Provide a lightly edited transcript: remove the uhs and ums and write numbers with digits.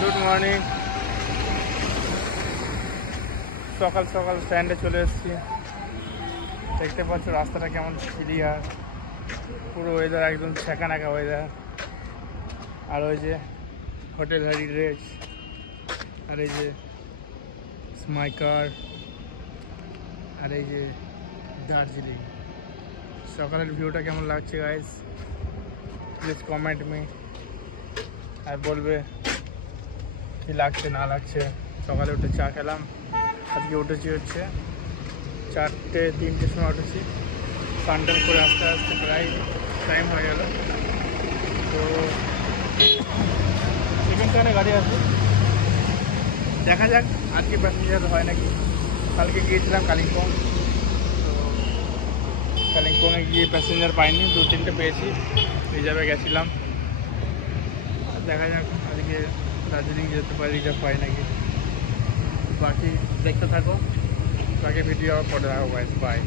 Good morning. সকাল সকাল স্ট্যান্ডে চলে এসেছি। দেখতে পাচ্ছ রাস্তাটা কেমন ক্লিয়ার, পুরো ওয়েদার একদম ছ্যাঁকা ওয়েদার। আর ওই যে হোটেল হেরিটেজ, আর এই যে স্মাইকার, আর এই যে দার্জিলিং। সকালের ভিউটা কেমন লাগছে গাইস, প্লিজ কমেন্ট মি আর বলবে কি লাগছে না লাগছে। সকালে উঠে চা খেলাম। আজকে উঠেছি হচ্ছে 4:03 সময় উঠেছি। স্নান করে আস্তে আস্তে প্রায় টাইম হয়ে গেল। তো সেখানে গাড়ি আছে, দেখা যাক আজকে প্যাসেঞ্জার হয় নাকি। কালকে গিয়েছিলাম কালিম্পং, তো কালিম্পংয়ে গিয়ে প্যাসেঞ্জার পাইনি, 2-3টে পেয়েছি। রিজার্ভে গেছিলাম, দেখা যাক আজকে দার্জিলিং যেতে পারি, রিজার্ভ পাই নাকি। বাকি দেখতে থাকো, বাকি ভিডিও পরে রাখো। বাই।